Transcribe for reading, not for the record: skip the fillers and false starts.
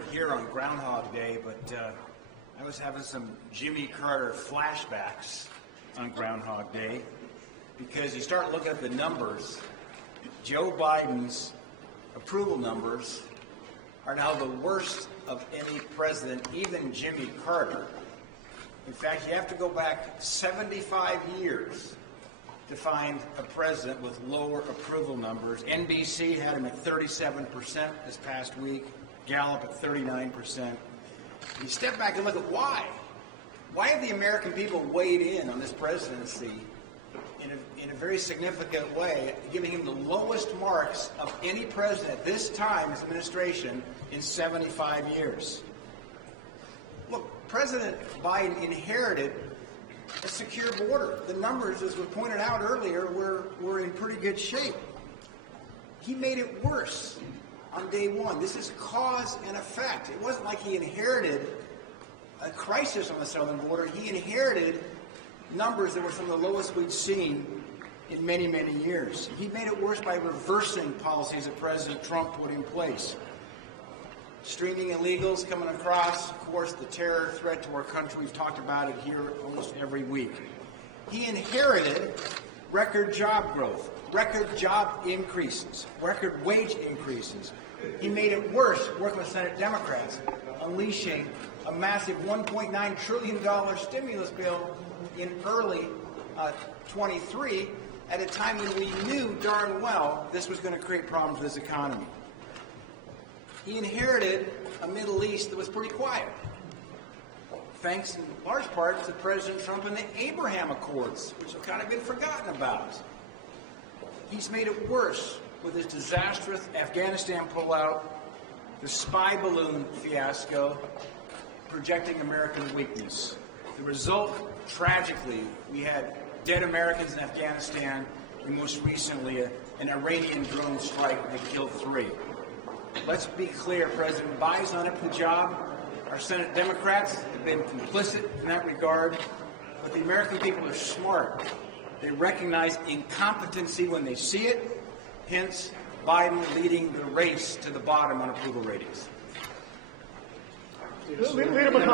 weren't here on Groundhog Day, but I was having some Jimmy Carter flashbacks on Groundhog Day, because you start looking at the numbers. Joe Biden's approval numbers are now the worst of any president, even Jimmy Carter. In fact, you have to go back 75 years to find a president with lower approval numbers. NBC had him at 37% this past week, Gallup at 39%. You step back and look at why. Why have the American people weighed in on this presidency in a very significant way, giving him the lowest marks of any president at this time, his administration, in 75 years? Look, President Biden inherited a secure border. The numbers, as was pointed out earlier, were in pretty good shape. He made it worse on day one. This is cause and effect. It wasn't like he inherited a crisis on the southern border. He inherited numbers that were some of the lowest we'd seen in many, many years. He made it worse by reversing policies that President Trump put in place. Streaming illegals coming across, of course, the terror threat to our country. We've talked about it here almost every week. He inherited record job growth, record job increases, record wage increases. He made it worse working with Senate Democrats, unleashing a massive $1.9 trillion stimulus bill in early 23 at a time when we knew darn well this was going to create problems with this economy. He inherited a Middle East that was pretty quiet, thanks in large part to President Trump and the Abraham Accords, which have kind of been forgotten about. He's made it worse with his disastrous Afghanistan pullout, the spy balloon fiasco, projecting American weakness. The result, tragically, we had dead Americans in Afghanistan, and most recently an Iranian drone strike that killed 3. Let's be clear, President Biden's not up to the job. Our Senate Democrats have been complicit in that regard, but the American people are smart. They recognize incompetency when they see it, hence Biden leading the race to the bottom on approval ratings.